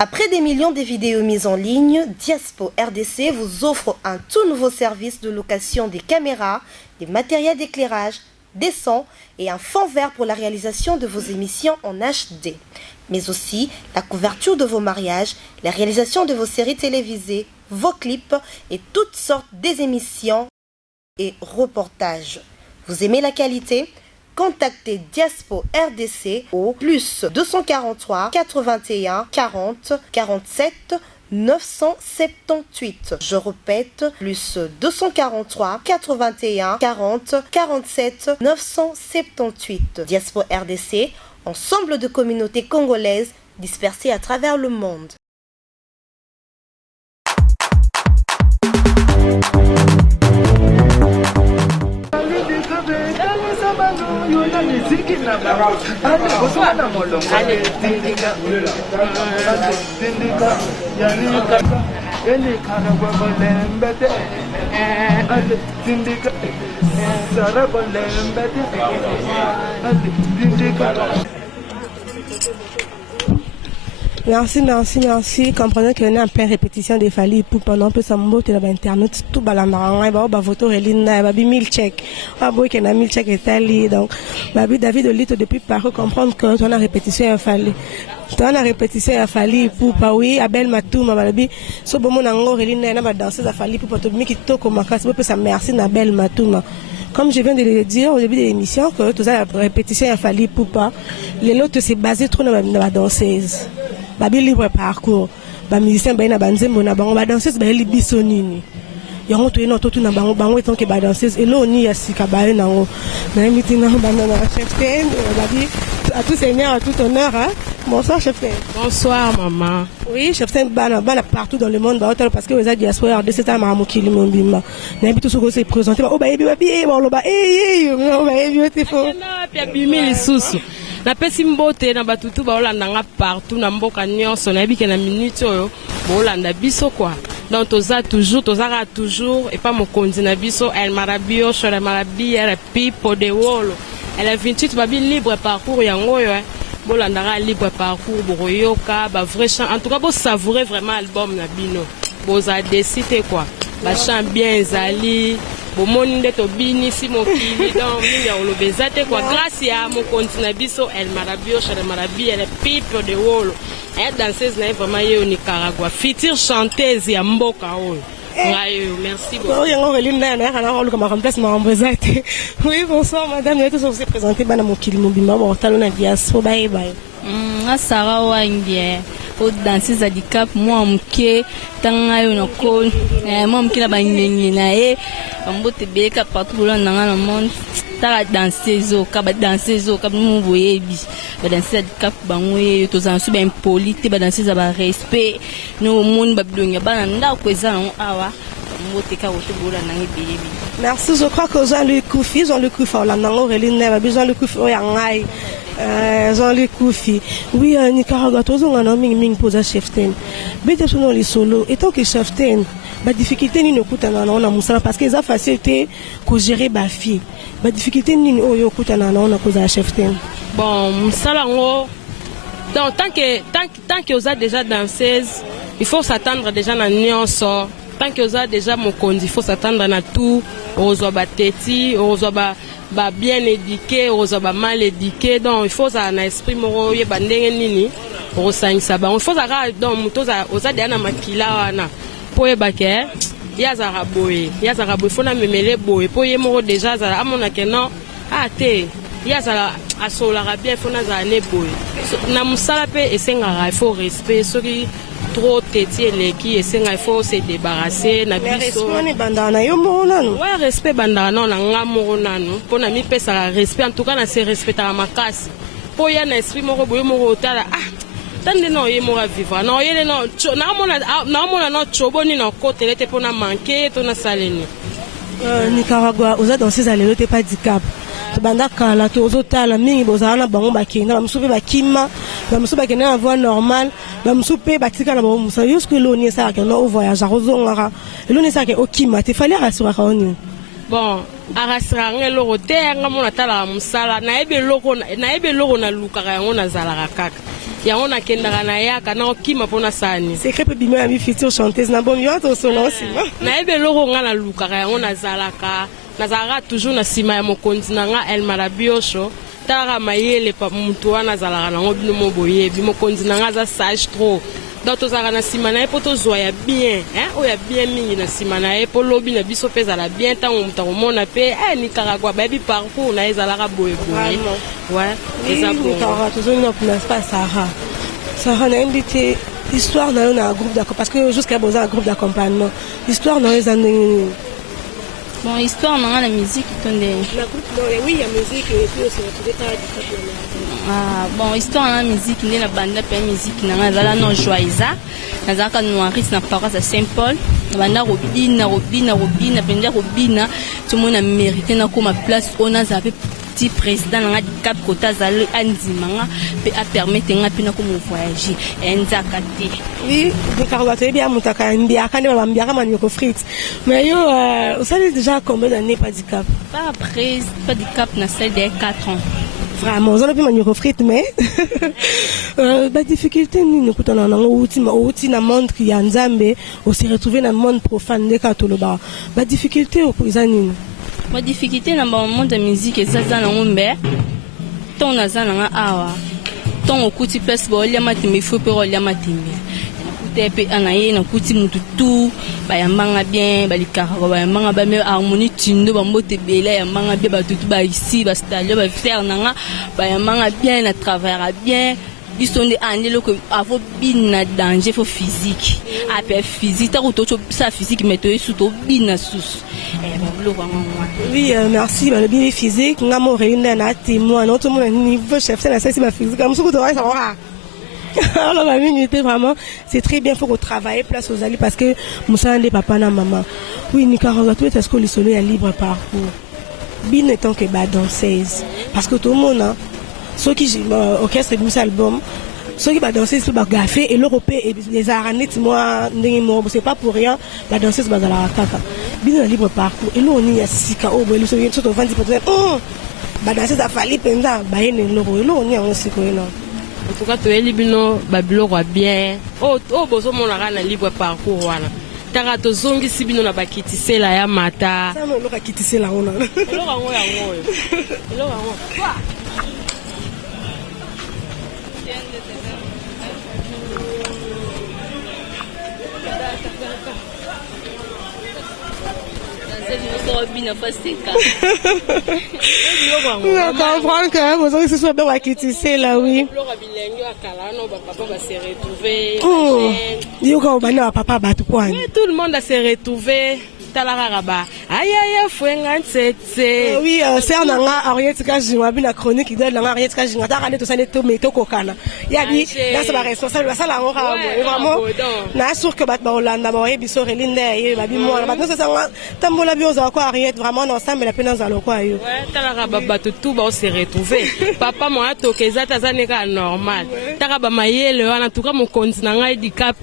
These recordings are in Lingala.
Après des millions de vidéos mises en ligne, Diaspo RDC vous offre un tout nouveau service de location des caméras, des matériels d'éclairage, des sons et un fond vert pour la réalisation de vos émissions en HD. Mais aussi la couverture de vos mariages, la réalisation de vos séries télévisées, vos clips et toutes sortes d'émissions et reportages. Vous aimez la qualité ? Contactez Diaspo RDC au plus 243 81 40 47 978. Je répète, plus 243 81 40 47 978. Diaspo RDC, ensemble de communautés congolaises dispersées à travers le monde. Merci. Comprenez qu'on est en pleine répétition des Fally pour pendant un peu ça mot de l'internet tout balandaranga ba ba voto relina ba bi 1000 chèques ba boy que na 1000 chèques est allé donc ba bi David Olito depuis par comprendre que on a répétition à Fally. On a répétition à Fally pour pas oui Abel Matouma ba bi so bomo na ngo relina na ba danser à Fally pour to mi ki to ko makasi pe ça merci na Abel Matouma. Comme je viens de le dire au début de l'émission que tout ça la répétition à Fally pour pas les lots c'est basé trop dans la danseuse. Babi libre parcours ba musicien ba na banzembo na bango ba danseuse ba li biso nini yango to eno to tu na bango etonke ba danseuse elo ni ya sika ba na ngo na mitina ba na chef ten babi à tout seigneur à tout honneur hein. Bonsoir chef ten. Bonsoir maman. Oui chef ten ba partout dans le monde ba parce que les diaspora de cette âme mokili mombimba na bitu so ko se présenter ba o ba yebi ba lo ba ba yebi te fo na pia bimili susu na pesi mbote na batutu ba olandanga partout na mboka nyonso na yebike na minute oyo ba olanda biso quoi donc toza toujours et pas mokonzi na biso El Marabio Shore Marabi Pipo de Wolo elle est 28 babi libre parcours yango yo bolandanga libre parcours boroyoka ba vrai chant en tout cas bo savourer vraiment album na bino boza décider quoi ba chant bien ezali bomoni nde tobinisi mokili donc mingi olobeza te quoi grâce ya mokonzi na biso El Marabio Shore Marabi elle est Pipo de Wolo elle danseuse na vraiment yo Nicaragua future chanteuse ya mboka oyo. Merci beaucoup. Oui, bonsoir madame, nous sommes présentés à Mokili Mobima, bon, talon à Diaspo, bye bye. Sarah Wangye, au danseuse à Dicap, moi, m'ké, tangayo no ko, moi, m'ké la bangé na e, m'bote beka partout là dans le monde, ta danseuse au kaba nous voyez bi, ba danseuse à Dicap bangwe, tous en sous ben poli, te ba danseuse à respect, nous monde babdonya ba nda ko ezana awa. Merci, je crois que Jean-Luc Koufi, on a Jean-Luc Koufi. Oui, Nicaragua, tous on a mis pour chef ten. Mais de les solo, étant que chef ten, la difficulté ni ne coûte on a moussala parce que les facilité que gérer ma fille. La difficulté ni ne coûte on a cause chef ten. Bon, moussala donc tant que vous êtes déjà danseuse, il faut s'attendre déjà à nyonso. Tant que vous avez déjà mon compte, il faut s'attendre à tout. Aux abateti, aux bien éduqués, aux mal éduqués. Donc il faut un esprit moro ye bandenge nini. Aux cinq saban. Il faut ça donc mutoza aux adana makila na. Pour yebake, yazara boy. Il faut na memele boy. Pour ye moro déjà zara amona que non. Ah te. Yazara asolara bien. Il faut na zane boy. Na musala pe esengara. Il faut respect. Sorry. Trop tétier les qui et il faut se débarrasser na biso respect bandana yo monano ouais respect bandana na nga monano pour na mi pesa respect en tout cas na se respecter à makasi pour ya na esprit moko boyo moko tala tande no ye mora vivre no ye no na mona no choboni na côté te pour na manquer to na saleni Nicaragua aux danseuse alelo te pas handicap banda kala to ozotala mingi bozana bango bakenda bamusupe bakima bamusupe bakenda na voie normale bamusupe batika na bango musa yosko loni ça que no voyage ozongara loni ça que okima te fallait rassurer oni bon arasiranga eloko te yanga mona tala musala nayebi eloko na lukaka yango nazalaka kaka yango nakendaka na yaka na okima mpona sani secret pe bima ya future chanteuse na bomi yo tosolo nsima nayebi eloko nga na lukaka yango nazalaka toujours na nsima ya mokonzi na nga El Marabiosho talaka mayele mutu wana azalaka nango bino mo boyebi mokonzi na nga aza sage trop donc tozalaka na nsima na ye mpo tozwa ya bien oyo ya bien mingi na nsima na ye mpo lobi na biso mpe ezala bien ntango moto akomona mpe nicaragua bayebi parcours na ye ezalaka boyeboye eza tozonina mpona pas Sarah nayebi te histoire na yo na groupe parce que jusqu'à boza na groupe d'accompagnement histoire na yo eza ndenge nini? Bon, histoire, on a la musique. Oui, il y a musique et puis aussi bon, histoire, on a la musique, on a la bande, la musique, on a la non joyeuse, on a la noiris, on a paroisse à Saint-Paul, on a la robine, robine, tout le monde a mérité, on a comme place, on a zappé petit président, on a dit 4 quotas à l'Anzimanga, a permis de voyager, et on a gâté. Oui, les carottes, bien, mon taca, bien, quand on a bien ramené au frites. Mais vous savez déjà combien d'années pas du cap? Pas après, pas du cap, on a celle de 4 ans. Vraiment, on a pu manger au frites, mais la difficulté, nous écoutons dans le monde qui est en Zambie, on s'est retrouvé dans le monde profane des Katoloba. La difficulté au paysanne. La difficulté dans le monde de la musique, c'est ça, dans le monde. Tant on a ça, dans awa. Tant on coûte place, on a matimé, il faut pas on a matimé. Pe anaye na kuti mutu tu ba yambanga bien ba likara ba yambanga ba me harmonie tindo ba mbote bela yambanga bien ba tutu ba ici ba stalio ba faire nanga ba yambanga bien na travailler bien bisonde andelo ko avo bina danger fo physique après physique ta ko ça physique mais to suto bina sus ba lo kwa ngwa. Oui, merci ba le bien physique ngamo relinda na témoin non tout le monde niveau chef c'est la c'est ma physique comme ça ko to ça va. Alors ma minute vraiment c'est très bien, faut qu'on travaille place aux alliés parce que Moussa n'est papa na maman. Oui, Nicaragua tout est-ce que le soleil est libre parcours. Bien étant que bah danseuse parce que tout le monde hein, ceux qui orchestre de album ceux qui va danser sur bagafé et l'européen et les aranettes moi c'est pas pour rien la danseuse va dans la kaka. Bien libre parcours et nous on y a sika au bout le soleil tout au 20%. Bah danseuse a fallu pendant bah il est l'euro et nous on y a aussi quoi non. En tout cas, tu es libre, babilo bien. Oh, bozo mon arana libre parcours wana. Tara to zongi si bino na bakiti se la ya mata. Ça me loka kiti se la ona. Loka ngo ya ngo. Loka ngo. On comprend que vous avez ce soit bien qui tu sais là oui. Tout le monde a se retrouvé. Oui, c'est un Ariette Kajima, bien la chronique de la Ariette Kajima, t'as tout ça, tout méto cocana. Il y a dit, là, c'est ma responsable, ça la aura vraiment. N'a sûr que Batbaolanda, Bisso, Linda, et Babimoa, maintenant c'est ça, Tambola Bioza, quoi, Ariette, vraiment ensemble, la peine dans le coin. Ouais, t'as tout, on s'est retrouvé. Papa, moi, Tokeza, t'as normal. T'as Mayel, en tout cas, mon continent, handicap.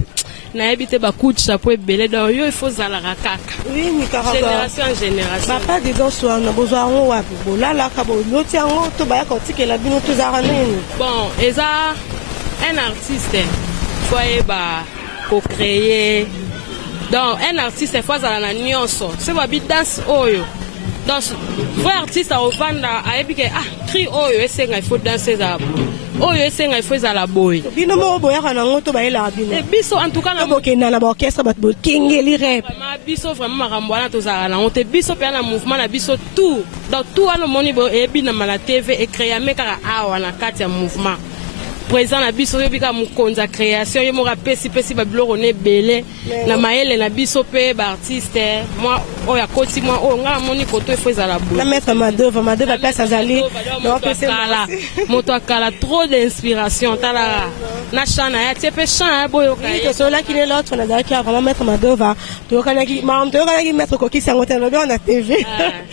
Na habité ba coup de chapeau et belé dans yo il faut zalaka kaka. Oui, Nicaragua. Génération en génération. Papa des gens soit na besoin on wa bola la ka bo loti ango to ba ko tike la bino to zaranene. Bon, eza un artiste faut ba ko créer. Donc un artiste faut zala na nyonso. C'est ba bi dance oyo. Donc vrai artiste a ovanda a ebike cri oyo esenga il faut danser za. Oyo esenga il faut za la boy. Bino mo boya kana ngoto ba ela bino. Et biso en tout cas na bokena na ba orchestre ba kengeli rap. Vraiment biso vraiment makamboana to za na ngote biso pe na mouvement na biso tout. Donc tout ano moni bo ebi na mala TV et créer meka awa na kati ya mouvement. Présent na biso yo bika mukonza création yo mo rapesi pesi ba biloko ne belé na maele na biso pe ba artiste moi oya koti moi o nga moni koto il faut za la boue. La mettre ma place azali donc c'est là moto akala trop d'inspiration tala na chana ya tepe chan boyo kai to cela qui est l'autre na daki vraiment mettre ma dova to kana ki mam to kana ki mettre koki sango telo bien na TV.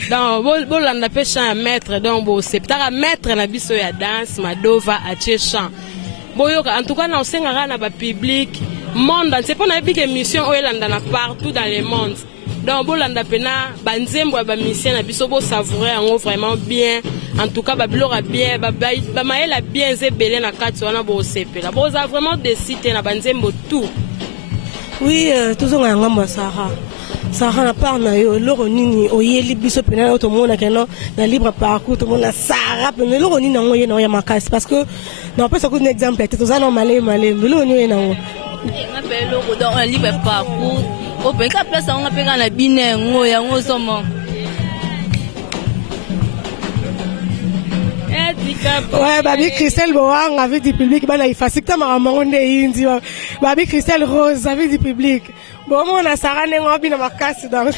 Donc bo landa pe chan mettre donc bo c'est tala mettre na biso ya danse ma dova a chant. Boyoka, en tout cas, nous sommes dans le public, monde, c'est pour une émission où elle est partout dans le monde. donc bolanda pena banzembo ya bamisien na biso savourer yango vraiment bien. En tout cas babilora bien bamayela bien zebele na kati wana bosepela boza vraiment décide na banzembo tout. Oui, toujours ngamba Sarah na part na yo loro nini oyeli biso pena to mona keno na libre parcours to mona Sarah pena loro nini ngo ye na ya makasi parce que non pas ça un exemple to za no malé loro nini na ngo na pe loro dans un libre parcours o pe ka place on pe na bine ngo ya ngo somo. Ouais, Babi Christelle Boang avait du public, bah il facile que ma maman est indi. Babi Christelle Rose avait du public. Bon, moi on a Sarah Nengobi dans ma casse donc.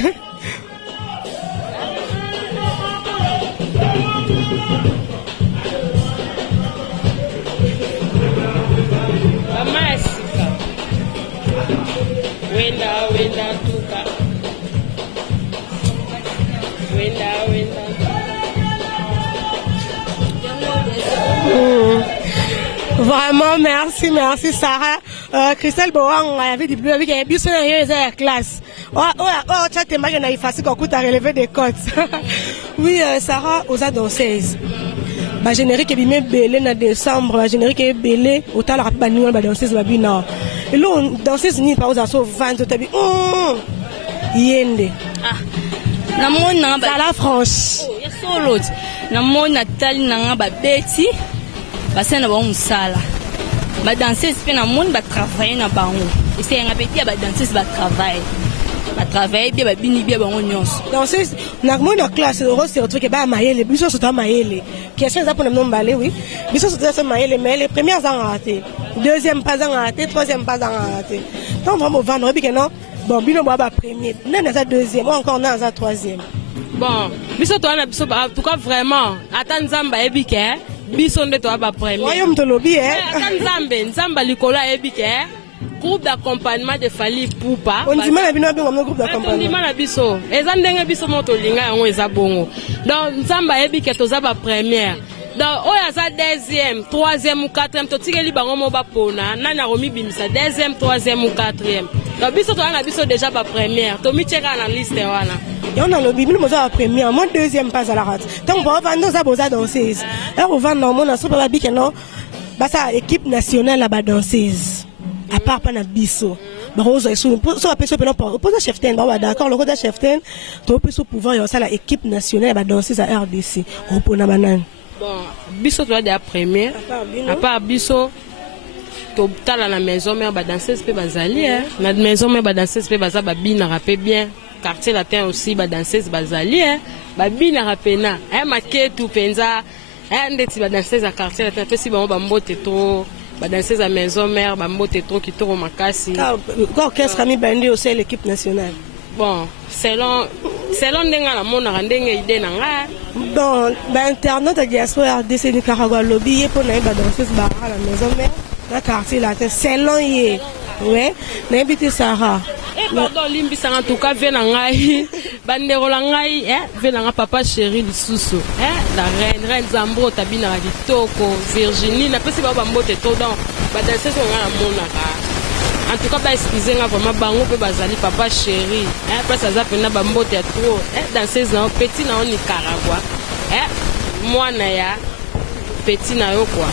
Vraiment, merci Sarah. Christelle Boang avait dit avec un bus en classe. Tu as témoigné qu'il facile qu'on coûte à relever des côtes. Oui, Sarah, aux danseuses. Ma générique est bien belé en décembre, ma générique est belé au tal rapide nous la danseuse babina. Et là danseuse ni pas aux assos 20 au tabi. Yende. Ah. Na mona ba la France. Oh, ya solo. Na mona tali na ba beti. Basena ba umusala. Ba danseuse pe na mona ba travailler na bango. Ese nga petit ba danseuse ba travailler. Ba travailler bien ba bini bien bango nyonso. Danseuse na mona classe rose c'est autre que ba maïele, biso so ta maïele. Question ça pour nous balé oui. Biso so ta maïele mais les premières en raté. Deuxième pas en raté, troisième pas en raté. Donc vraiment vendre bi que non. Bon, bino baba premier, non ça deuxième, encore non ça troisième. Bon, biso to na biso en tout cas vraiment, ata nzamba ebike, biso nde to ba premier. Royaume de lobby ata nzamba likola ebike, groupe d'accompagnement de Fally Ipupa. On dit mal bino ba groupe d'accompagnement. On dit mal biso, eza ndenge biso moto linga yango eza bongo. Donc nzamba ebike to za ba première. Donc oya za deuxième, troisième ou quatrième to tikeli bango mo ba pona, nani aromi bimisa deuxième, troisième ou quatrième. Donc biso to na biso déjà ba première, to mi cheka na liste wana. Et on a le bible mo za première, moi deuxième pas à la rate. Donc on va vendre ça boza danseuse. Là on vend non na so ba bi que non. Ba ça équipe nationale la ba danseuse. À part pas na biso. Ba rozo eso so a peso pour poser cheftain ba d'accord le code cheftain to peso pouvoir yo ça la équipe nationale ba danseuse à RDC. On pona banane. Bon, biso to de la première. À part biso to tala na maison mère ba danseuse pe bazali na maison mère ba danseuse pe baza ba bina rapé bien quartier latin aussi ba danseuse bazali ba bina rapena maketu penza ndeti ba danseuse à quartier latin pe si ba mbote trop ba danseuse à maison mère ba mbote trop qui toro makasi orchestre ami bandi aussi l'équipe nationale. Bon, selon ndenga na mona ndenge idée na nga. Bon, ba internaute à diaspora RDC Nicaragua lobby pour na ba danseuse ba à la maison mère. Na quartier latin selon yé ouais na habité Sarah pardon limbi ça en tout cas vient ngai bandero la ngai vient papa chéri lisusu la reine Zambo tabina la kitoko Virginie na pesi ba mbote to donc ba danseuse nga na mona ka en tout cas ba excuser nga vraiment bango pe bazali papa chéri parce ça pena ba mbote trop danseuse na petit na on Nicaragua moi na ya petit na yo quoi.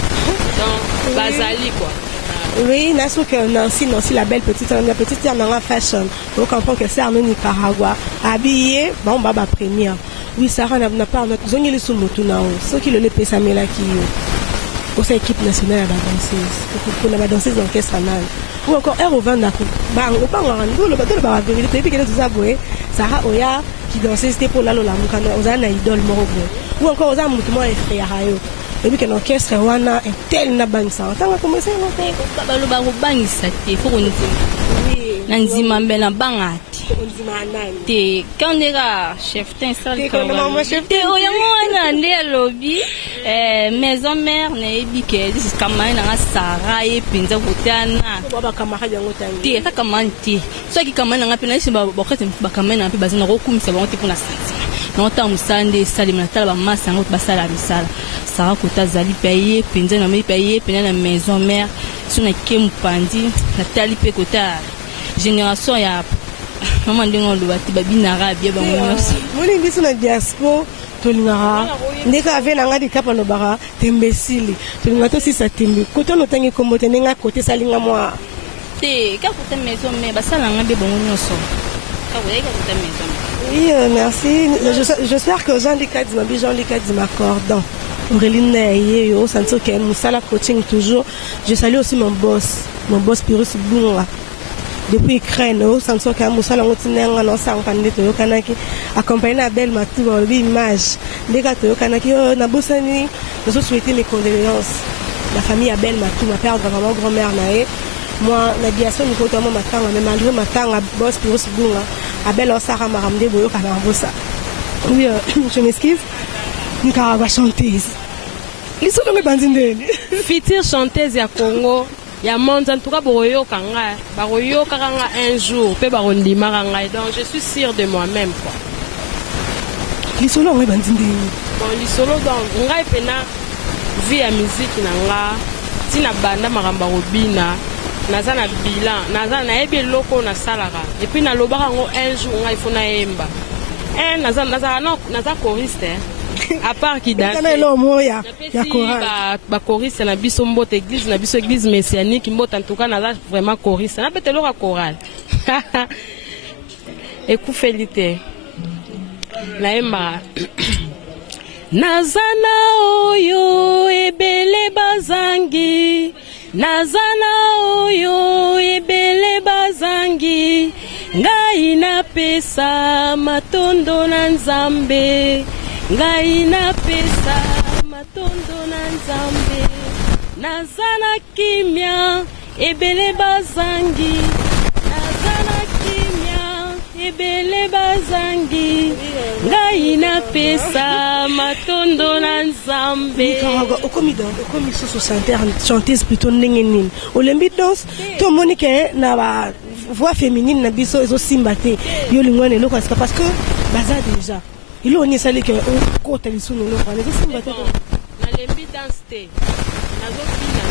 Donc, Bazali quoi. Oui, Nassou que Nancy, la belle petite, la petite sœur dans la fashion. On comprend que c'est en Nicaragua. Habillée, bon, baba première. Oui, Sarah n'a pas notre zone, il est sous moto now. Ce qui le pèse à Mela qui est. Aussi équipe nationale à la danseuse. Pour la danseuse d'orchestre national. Ou encore, elle revend d'accord. Bah, on va en rendre le bateau de la vérité. Puis qu'elle est tout ça, Sarah Oya qui dansait, c'était pour la Lola Moukana. On a un idole mort. Ou encore, on a un mouvement effrayant. Et puis que l'orchestre wana est tel na banisa. Tant que commencer à faire balo ba bangisa te faut qu'on dise. Oui. Nanzima mbela bangati. Te quand nega chef tin sal ka. Te oyamona nde lobby maison mère na ebike this kamana na Sarah e pinza kutana. Baba kamara yango tangi. Te ta kamanti. So ki kamana nga pena simba bokete ba kamana pe bazina ko kumisa ba te pona santi. Na ota musande sali na tala ba masa ngo basala misala. Sarah Kota Zali payé, penza na me payé, penza na maison mère, sur na kemu pandi, na tali pe kota génération ya Maman ndingo lubati babinara bien bango nyonso. Moni biso na diaspora tolingara ndeka ave na ngadi kapa no bara tembesili tolinga to sisa tembe koto no tangi kombo tenenga kote salinga moi Te ka kote maison mais basala ngabe bango nyonso. Ka kote kote maison. Oui, merci. J'espère que Jean Likadi m'accorde. Auréline Yeyo, Sanso Ken, Moussala Coaching toujours. Je salue aussi mon boss Pyrrhus Bunga. Depuis Ukraine, Sanso Ken, Moussala Motinenga, non, ça, on connaît Toyo Kanaki, accompagné à Belle Matou, l'image. Les gars Toyo Kanaki, Nabosani, je souhaite mes condoléances. La famille Abel Matou, ma père, vraiment grand-mère Naé. Moi, la diaspora, nous comptons ma tanga, mais malgré ma tanga, boss Pyrrhus Bunga. Abel Osara Maramde Boyo Kanabosa. Oui, je m'excuse. Nicaragua chanteuse. Ils sont dans les bandines. Future chanteuse ya Congo, ya monde en tout cas Boroyo Kanga, Baroyo Karanga un jour, pe Barondi Maranga. Donc je suis sûre de moi-même quoi. Ils sont dans les bandines. Bon, les solos donc ngai pena vie ya musique nanga, tina banda maramba robina. Naza na bilan naza na ebi loko na salara et puis na lobaka ngo un jour ngai fona yemba naza choriste à part qui danse ya chorale ba choriste na biso mbote église messianique mbote en tout cas naza vraiment choriste na bete loka chorale ekufeli na yemba nazana oyo ebele bazangi nazana oyo ebele bazangi ngai napesa matondo na nzambe ngai napesa matondo na nzambe nazana kimia ebele bazangi nazana kimia ebele bazangi ngai napesa matondo na nzambe. Okomi soso chanteuse plutôt ndenge nini olembi danse to monique na ba voix féminine na biso ezo simba te yo lingwane loko parce que baza déjà il on esali que ko ta biso no loko ezo simba te na lembi danse te nazo bina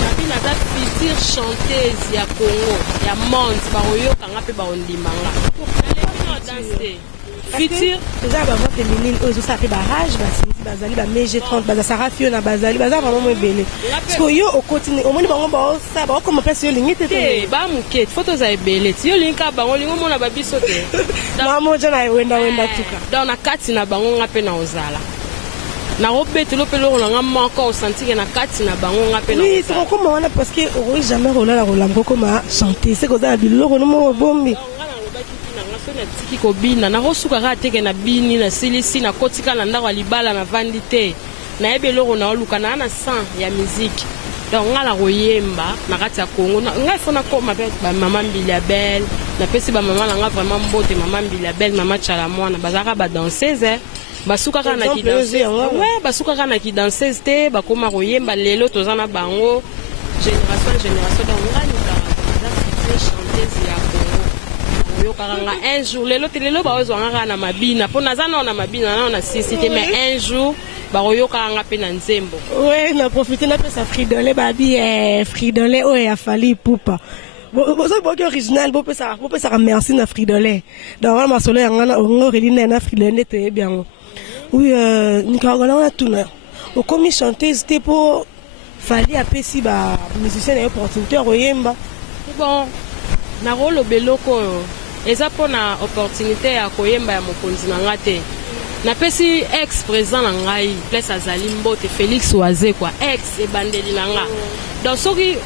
na bina za future chanteuse ya Congo ya monde baroyo kanga pe baondimanga na lembi no danse te future za ba voix féminine ozo sa pe barrage basinzi bazali ba meje 30 baza Sarah Fiona bazali baza vraiment mo belé parce que yo okotini omoni bango ba sa ba comme place yo lingite te ba muket photos za ebele ti yo linka bango lingo mona ba biso te mamo jana wenda tuka donc na kati na bango nga pe na ozala na robete lo pelo nga moko osanti na kati na bango nga pe na oui c'est comme on a parce que on jamais rola la rola comme chanter c'est que ça biloko no mo bombi tiki kobina na rosuka ka teke na bini na silisi na kotika na ndako libala na vandi te na ebeloko na oluka na sang ya musique donc ngala koyemba na kati ya Congo ngai fona ko ma maman Mbiliabel na pesi ba maman nga vraiment mbote maman Mbiliabel maman Chalamwana bazaka ba danseuse basuka ka na ki danseuse ouais basuka ka na ki danseuse te bakoma koyemba lelo tozana bango génération donc ngani ka chanteuse ya un jour lelo baozwanga na mabina po nazana na mabina na sisite mais un jour baroyokanga pe na nzembo ouais na profiter na pesa fridolé babi fridolé o ya fali pupa bozo boki original bo pesa merci na fridolé dans ma solo yanga na Auréline na fridolé te bien oui Nicaragua na tuna o komi chanteuse te po fali apesi ba musicien na opportunité oyemba bon na rolo beloko eza pona opportunité ya koyemba ya mokonzi na nga te napesi ex président na ngai place azali mbote Félix Oise quoi ex ebandeli na nga donc soki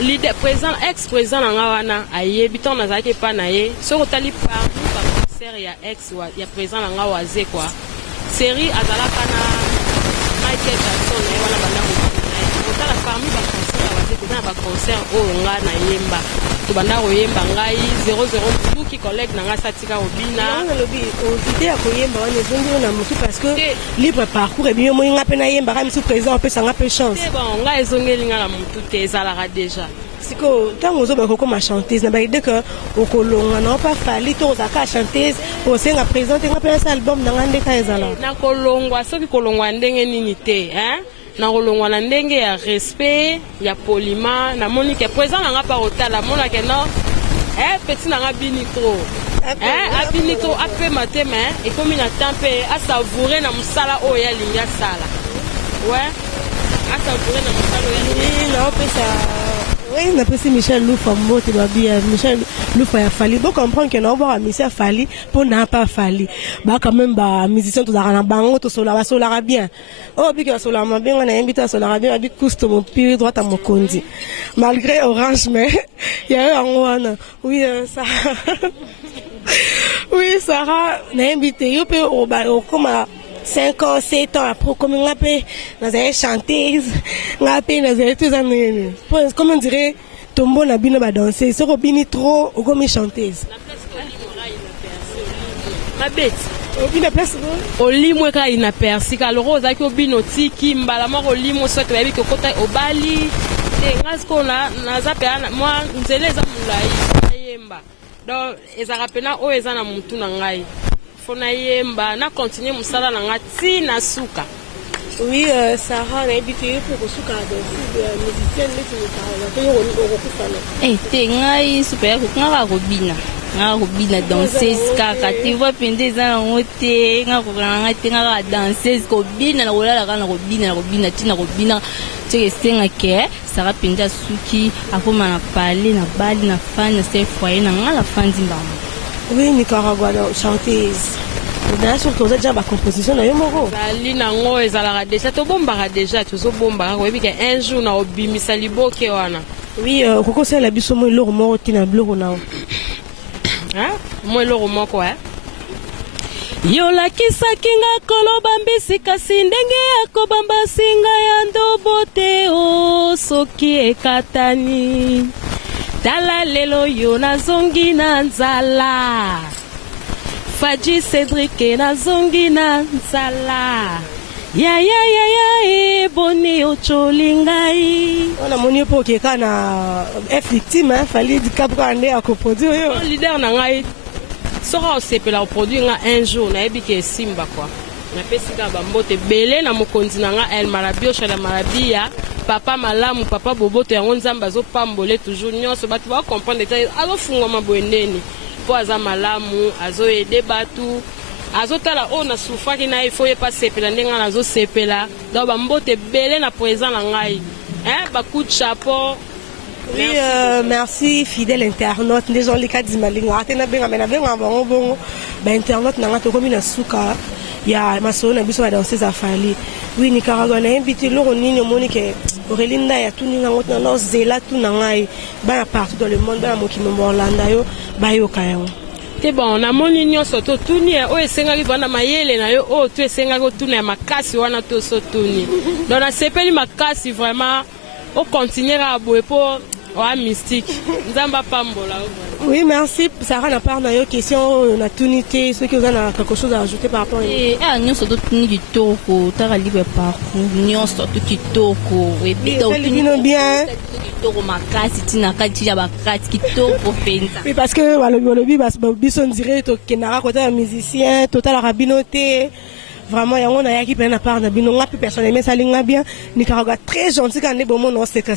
leader président ex président na nga wana ayebi ntango nazalaki epa na ye soki otali parmi baconcert ya ex ya président na nga Oise quoi série azalaka na Michael Jackson na ye wana bandako otala parmi baconcert ya Oise koza na baconcert oyo nga na yemba tobanda koyemba ngai 00 tuki collègue nanga satika obina lobi idée ya koyemba wana ezongi na motu parce que libre parcours et bien moi nga pe na yemba ka misu président pe sanga pe chance bon nga ezongeli nga na motu te ezalaka déjà siko ntango ozobaka koma chanteuse na baide que okolonga na pa fali to ozaka chanteuse osenga présente nga pe sa album nanga ndeka ezala na kolongwa soki kolongwa ndenge nini te na kolongwa na ndenge ya respect ya poliment na moni ke présent nanga pa otala mona ke no petit nanga bini trop abini trop ape mateme et comme il attend à savourer na musala o ya linga sala ouais à savourer na musala o ya linga non pesa oui na pesi Michel Lufa mbote babi Michel Lufa ya Fali bon comprendre que non voir Michel Fali pour n'a pas Fali ba quand même ba musicien to na bango to sola ba sola bien oh bi que sola ma bien on a invité sola bien bi couste mon pied droit à mon kondi malgré orange mais il y a un wana oui ça oui Sarah n'a invité yo peut au comme 5 ans, 7 ans après, comme on appelle, nous avons chanteuse, on appelle, nous avons tous amis. Comme on dirait, tombeau n'a bien danser, si on bini trop, on comme chanteuse. Ma bête. On a place au limo ka ina persi ka loro za ki obino tiki mbala mo limo so ke ko kota obali e ngasko na za pe ana mo nzeleza mulai yemba donc ezaka pena o ezana muntu na ngai fona yemba na continuer musala na ngati na suka. Oui, Sarah, on a habité pour suka de musicienne mais tu me te ngai super ko ngara robina nga robina danseuse kaka tu vois pende za ngote nga ko nga te nga danseuse ko bina na olala kana robina tina robina teke senga ke Sarah pende suki akoma na parler na bali na fan c'est foyer na nga la fan zimbabwe. Oui, Nicaragua chanteuse. Bien sûr que vous êtes déjà ma composition na yo moko. Zali na ngo ezala déjà to bomba déjà to zo bomba ko ebike un jour na obimisa liboke wana. Oui, koko c'est la biso mo loro moko tina bloko na. Hein? Moi loro moko yolakisaki nga koloba mbisi kasi ndenge ya kobamba singa ya ndobo te o soki ekatani tala lelo yo nazongi na nzala Faji Cédric nazongi na nzala ya boni ocholingai ona moni po ke kana victime fallait du cap ande a coproduire yo leader na ngai sera osepela o produit nga un jour na ebike simba quoi na pesika bambote belé na mokonzi na nga El Marabio chala marabia papa malamu papa boboto yango nzamba zo pambole toujours nyonso batu ba comprendre alo fungo mabwendeni po aza malamu azo aider batu azo tala ona soufaki na ifo ye pas sepela ndenga na zo sepela donc bambote belé na présent na ngai ba coup de chapeau. Oui, merci fidèle internaute. Les gens les cas d'Imalinga, atena benga mena benga bongo bongo. Ba internaute na ngato komi na suka ya maso na biso ba danser za Fali. Oui, Nicaragua na invité loro nini monique Aurelinda ya tuni na ngotna no zela tu na ngai ba partout dans le monde ba mokimo Orlando yo ba yo kayo. Te bon na moni nyonso to tuni o esengaki bana mayele na yo o to esengaki ko tuni makasi wana to so tuni. Donc na sepeli makasi vraiment au continuer à boire pour mystique. Nzamba pambola. Oui, merci. Sarah n'a pas de question natunité, ce que vous avez quelque chose à ajouter par rapport à nous sommes tous qui toko, t'as libre parcours, nous sommes tous qui toko, et puis bien. Toko makasi tina kati ya bakati qui toko penza. Oui, parce que walobi bison dirait to kenara côté un musicien, total rabinoté. Vraiment yango na yaki pena part na bino ngapi personnellement salinga bien Nicaragua très gentil quand ne bomo no seka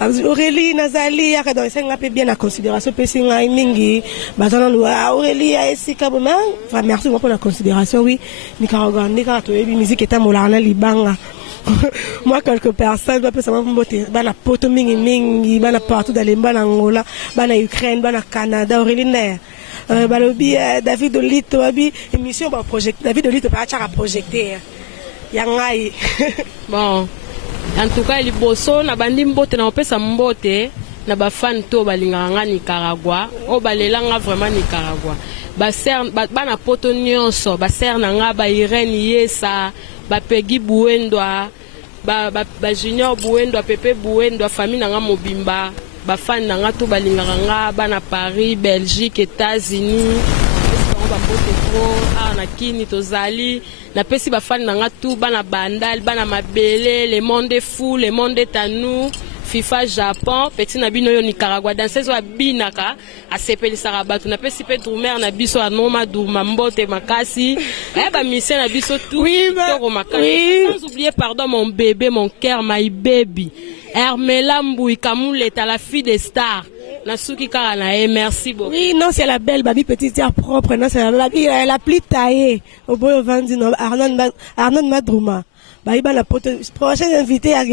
Aurélie Nazali ya dans senga pe bien na considération pe singa mingi bazana no Aurélie a esika bon merci pour la considération oui Nicaragua ndika to yebi musique eta molana libanga moi quelques personnes ba pe sama mbote bana poto mingi bana partout dans les bana Angola bana Ukraine bana Canada Aurélie na balobi David Olito abi émission ba project David Olito pa chaka projecter yangai bon en tout cas liboso na bandi mbote na opesa mbote na ba fan to balinganga Nicaragua o balelanga vraiment Nicaragua ba ser bana poto nyonso ba ser na nga ba Irene Yesa ba Peggy Buendwa ba Junior Buendwa Pepe Buendwa famille na nga mobimba ba fan na nga to balinganga nga bana Paris Belgique États-Unis ba mbote trop na kini tozali na pesi ba fan na nga to bana Bandal bana Mabele le monde fou le monde est à nous FIFA Japon petit na bino yo Nicaragua dans ces binaka a sepelisa rabatu na pesi pe drumer na biso anoma duma mbote makasi ba mission na biso tout to makasi sans oublier pardon mon bébé mon cœur my baby Hermela Mbouy Kamouleta la fille des stars Nasuki Karanae, merci beaucoup. Oui, non, c'est la belle babi petite sœur propre. Non, c'est la babi la plus taillée. Au bout de 20 ans, Arnaud Madrouma. Bah, il va la prochaine invité à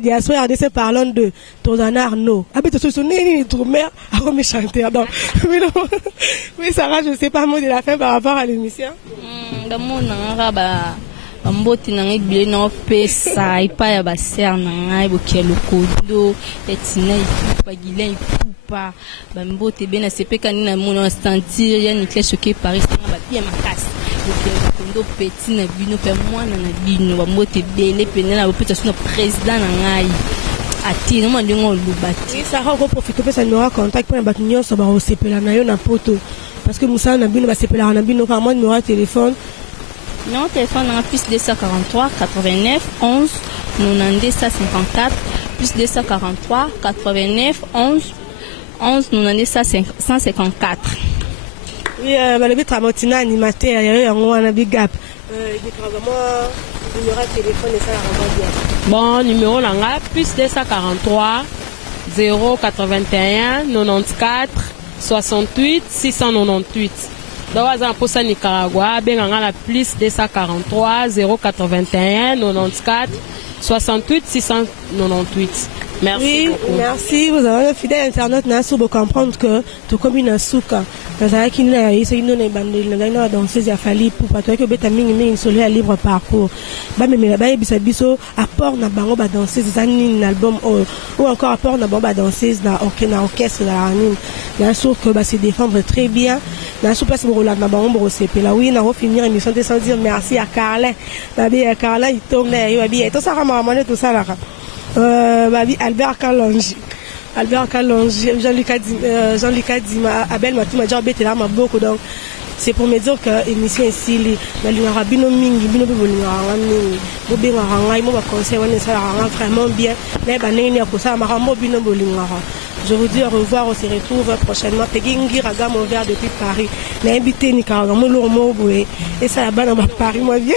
Diaspora RDC parlant de Tozana Arnaud. Ah, mais tu te souviens, il est trop mère, à me chanter. Oui, Sarah, je sais pas mot de la fin par rapport à l'émission. Dans mon araba. Mboti na ngibile no pesa ipa ya baser na ngai bokelo kodo etina ipupa gilen ipupa bambote bena sepeka ni na mono sentir ya nikle choqué Paris na ba bien makasi bokelo kondo petit na bino pe mwana na bino bambote bele pena na bopeta suna président na ngai ati no mandingo lubati ça va profiter pesa numéro contact pour ba nyonso ba osepela na yo na poto parce que musa na bino ba sepela na bino par moi numéro téléphone. Non, téléphone en plus 243 89 11 92 154 plus 243 89 11 11 92 154. Oui, le but Tramotina animateur, il y a un big gap. Numéro de téléphone et ça la bon, numéro là, plus 243 081 94 68 698. Dans la poste Nicaragua, ben on a la plus 243 081 94 68 698. Merci oui, beaucoup. Merci. Vous avez un fidèle internaute Nassou pour comprendre que tout comme une souka, dans un qui n'a eu c'est une dans danseuse il a fallu pour pas toi que beta mingi solo à libre parcours. Ba mais ba bisa biso apport na bango ba danseuse un album ou encore apport na bango ba danseuse na orchestre la anime. Nassou que ba se défendre très bien. Nassou place pour la na bango pour se là oui na finir émission de sans dire merci à Carlin. Babi Carlin il tourne yo babi et tout ça ramane tout ça là. Albert Kalonji, Jean-Luc Adima, Abel Matou m'a déjà embêté là beaucoup donc c'est pour me dire que l'émission ici la lingara bino mingi bino bolingara mingi bobinga ranga imo ba conseil wana ça ranga vraiment bien mais ba nini ko ça marambo bino bolingara. Je vous dis au revoir, on se retrouve prochainement. Tegingi Raga mon verre depuis Paris. Na invité Nicaragua mo lo mo boé et ça là-bas dans Paris moi bien.